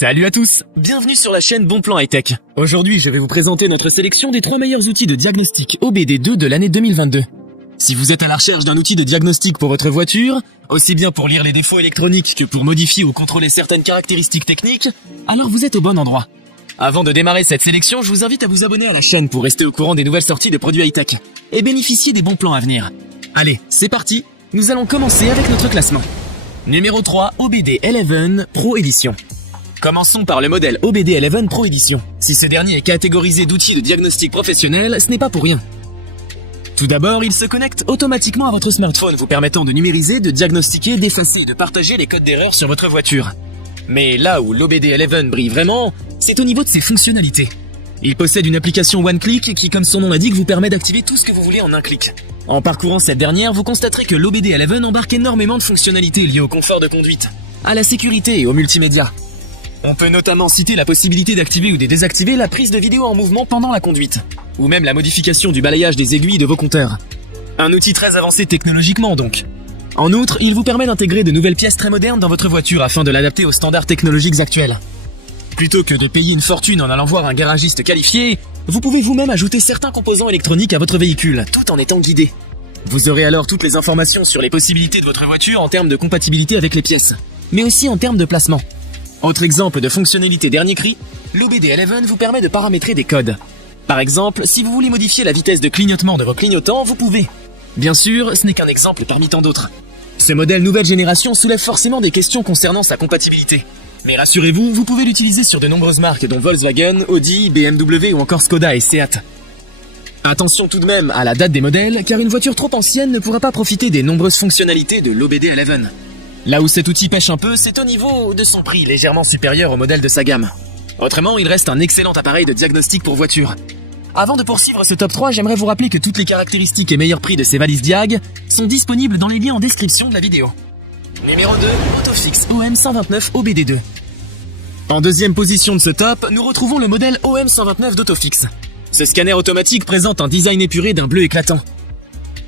Salut à tous, bienvenue sur la chaîne Bon Plan High Tech. Aujourd'hui, je vais vous présenter notre sélection des 3 meilleurs outils de diagnostic OBD2 de l'année 2022. Si vous êtes à la recherche d'un outil de diagnostic pour votre voiture, aussi bien pour lire les défauts électroniques que pour modifier ou contrôler certaines caractéristiques techniques, alors vous êtes au bon endroit. Avant de démarrer cette sélection, je vous invite à vous abonner à la chaîne pour rester au courant des nouvelles sorties de produits high-tech et bénéficier des bons plans à venir. Allez, c'est parti, nous allons commencer avec notre classement. Numéro 3, OBD11 Pro Edition. Commençons par le modèle OBD11 Pro Edition. Si ce dernier est catégorisé d'outils de diagnostic professionnel, ce n'est pas pour rien. Tout d'abord, il se connecte automatiquement à votre smartphone, vous permettant de numériser, de diagnostiquer, d'effacer et de partager les codes d'erreur sur votre voiture. Mais là où l'OBD11 brille vraiment, c'est au niveau de ses fonctionnalités. Il possède une application One-Click qui, comme son nom l'indique, vous permet d'activer tout ce que vous voulez en un clic. En parcourant cette dernière, vous constaterez que l'OBD11 embarque énormément de fonctionnalités liées au confort de conduite, à la sécurité et au multimédia. On peut notamment citer la possibilité d'activer ou de désactiver la prise de vidéo en mouvement pendant la conduite, ou même la modification du balayage des aiguilles de vos compteurs. Un outil très avancé technologiquement donc. En outre, il vous permet d'intégrer de nouvelles pièces très modernes dans votre voiture afin de l'adapter aux standards technologiques actuels. Plutôt que de payer une fortune en allant voir un garagiste qualifié, vous pouvez vous-même ajouter certains composants électroniques à votre véhicule, tout en étant guidé. Vous aurez alors toutes les informations sur les possibilités de votre voiture en termes de compatibilité avec les pièces, mais aussi en termes de placement. Autre exemple de fonctionnalité dernier cri, l'OBD11 vous permet de paramétrer des codes. Par exemple, si vous voulez modifier la vitesse de clignotement de vos clignotants, vous pouvez. Bien sûr, ce n'est qu'un exemple parmi tant d'autres. Ce modèle nouvelle génération soulève forcément des questions concernant sa compatibilité. Mais rassurez-vous, vous pouvez l'utiliser sur de nombreuses marques dont Volkswagen, Audi, BMW ou encore Skoda et Seat. Attention tout de même à la date des modèles, car une voiture trop ancienne ne pourra pas profiter des nombreuses fonctionnalités de l'OBD11. Là où cet outil pêche un peu, c'est au niveau de son prix, légèrement supérieur au modèle de sa gamme. Autrement, il reste un excellent appareil de diagnostic pour voiture. Avant de poursuivre ce top 3, j'aimerais vous rappeler que toutes les caractéristiques et meilleurs prix de ces valises Diag sont disponibles dans les liens en description de la vidéo. Numéro 2, Autofix OM129 OBD2. En deuxième position de ce top, nous retrouvons le modèle OM129 d'Autofix. Ce scanner automatique présente un design épuré d'un bleu éclatant.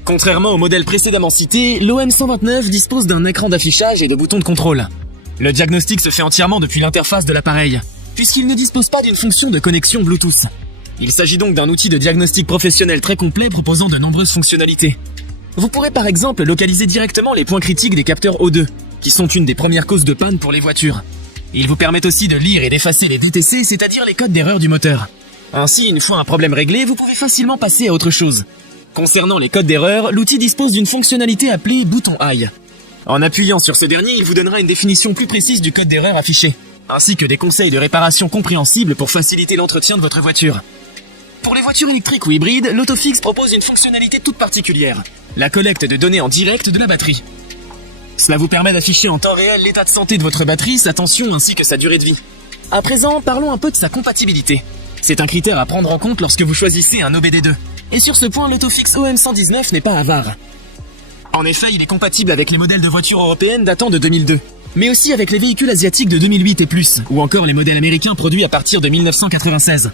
Contrairement au modèle précédemment cité, l'OM129 dispose d'un écran d'affichage et de boutons de contrôle. Le diagnostic se fait entièrement depuis l'interface de l'appareil, puisqu'il ne dispose pas d'une fonction de connexion Bluetooth. Il s'agit donc d'un outil de diagnostic professionnel très complet proposant de nombreuses fonctionnalités. Vous pourrez par exemple localiser directement les points critiques des capteurs O2, qui sont une des premières causes de panne pour les voitures. Il vous permet aussi de lire et d'effacer les DTC, c'est-à-dire les codes d'erreur du moteur. Ainsi, une fois un problème réglé, vous pouvez facilement passer à autre chose. Concernant les codes d'erreur, l'outil dispose d'une fonctionnalité appelée bouton High. En appuyant sur ce dernier, il vous donnera une définition plus précise du code d'erreur affiché, ainsi que des conseils de réparation compréhensibles pour faciliter l'entretien de votre voiture. Pour les voitures électriques ou hybrides, l'Autofix propose une fonctionnalité toute particulière, la collecte de données en direct de la batterie. Cela vous permet d'afficher en temps réel l'état de santé de votre batterie, sa tension ainsi que sa durée de vie. À présent, parlons un peu de sa compatibilité. C'est un critère à prendre en compte lorsque vous choisissez un OBD2. Et sur ce point, l'Autofix OM119 n'est pas avare. En effet, il est compatible avec les modèles de voitures européennes datant de 2002, mais aussi avec les véhicules asiatiques de 2008 et plus, ou encore les modèles américains produits à partir de 1996.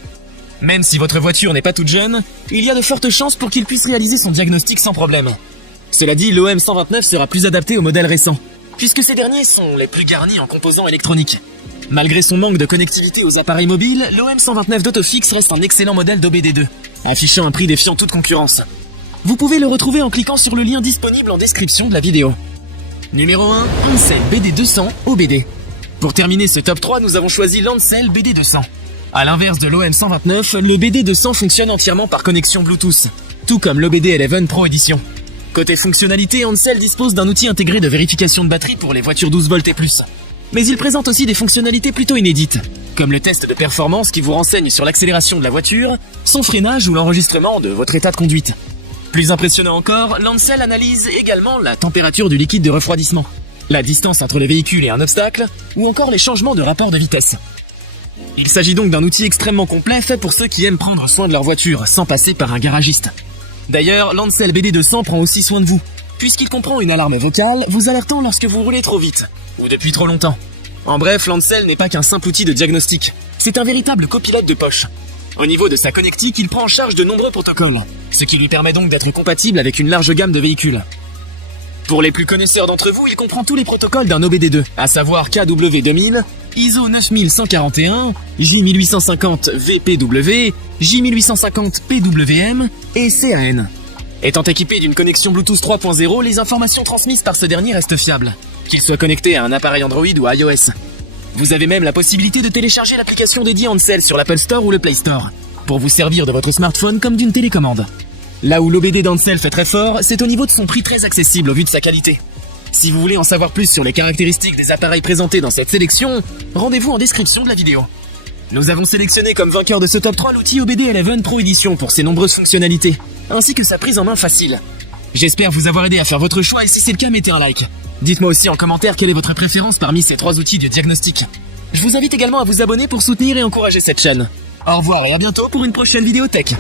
Même si votre voiture n'est pas toute jeune, il y a de fortes chances pour qu'il puisse réaliser son diagnostic sans problème. Cela dit, l'OM129 sera plus adapté aux modèles récents, puisque ces derniers sont les plus garnis en composants électroniques. Malgré son manque de connectivité aux appareils mobiles, l'OM129 d'Autofix reste un excellent modèle d'OBD2, affichant un prix défiant toute concurrence. Vous pouvez le retrouver en cliquant sur le lien disponible en description de la vidéo. Numéro 1, Lancel BD200 OBD. Pour terminer ce top 3, nous avons choisi Lancel BD200. A l'inverse de l'OM129, le BD200 fonctionne entièrement par connexion Bluetooth, tout comme l'OBD11 Pro Edition. Côté fonctionnalité, Lancel dispose d'un outil intégré de vérification de batterie pour les voitures 12 volts et plus. Mais il présente aussi des fonctionnalités plutôt inédites, comme le test de performance qui vous renseigne sur l'accélération de la voiture, son freinage ou l'enregistrement de votre état de conduite. Plus impressionnant encore, Lancel analyse également la température du liquide de refroidissement, la distance entre le véhicule et un obstacle, ou encore les changements de rapport de vitesse. Il s'agit donc d'un outil extrêmement complet fait pour ceux qui aiment prendre soin de leur voiture sans passer par un garagiste. D'ailleurs, Lancel BD200 prend aussi soin de vous, puisqu'il comprend une alarme vocale vous alertant lorsque vous roulez trop vite, ou depuis trop longtemps. En bref, Lancel n'est pas qu'un simple outil de diagnostic, c'est un véritable copilote de poche. Au niveau de sa connectique, il prend en charge de nombreux protocoles, ce qui lui permet donc d'être compatible avec une large gamme de véhicules. Pour les plus connaisseurs d'entre vous, il comprend tous les protocoles d'un OBD2, à savoir KW2000, ISO 9141, J1850 VPW, J1850 PWM et CAN. Étant équipé d'une connexion Bluetooth 3.0, les informations transmises par ce dernier restent fiables, qu'il soit connecté à un appareil Android ou iOS. Vous avez même la possibilité de télécharger l'application dédiée Ansel sur l'Apple Store ou le Play Store, pour vous servir de votre smartphone comme d'une télécommande. Là où l'OBD d'Ansel fait très fort, c'est au niveau de son prix très accessible au vu de sa qualité. Si vous voulez en savoir plus sur les caractéristiques des appareils présentés dans cette sélection, rendez-vous en description de la vidéo. Nous avons sélectionné comme vainqueur de ce top 3 l'outil OBD 11 Pro Edition pour ses nombreuses fonctionnalités, ainsi que sa prise en main facile. J'espère vous avoir aidé à faire votre choix et si c'est le cas, mettez un like. Dites-moi aussi en commentaire quelle est votre préférence parmi ces 3 outils de diagnostic. Je vous invite également à vous abonner pour soutenir et encourager cette chaîne. Au revoir et à bientôt pour une prochaine vidéo tech.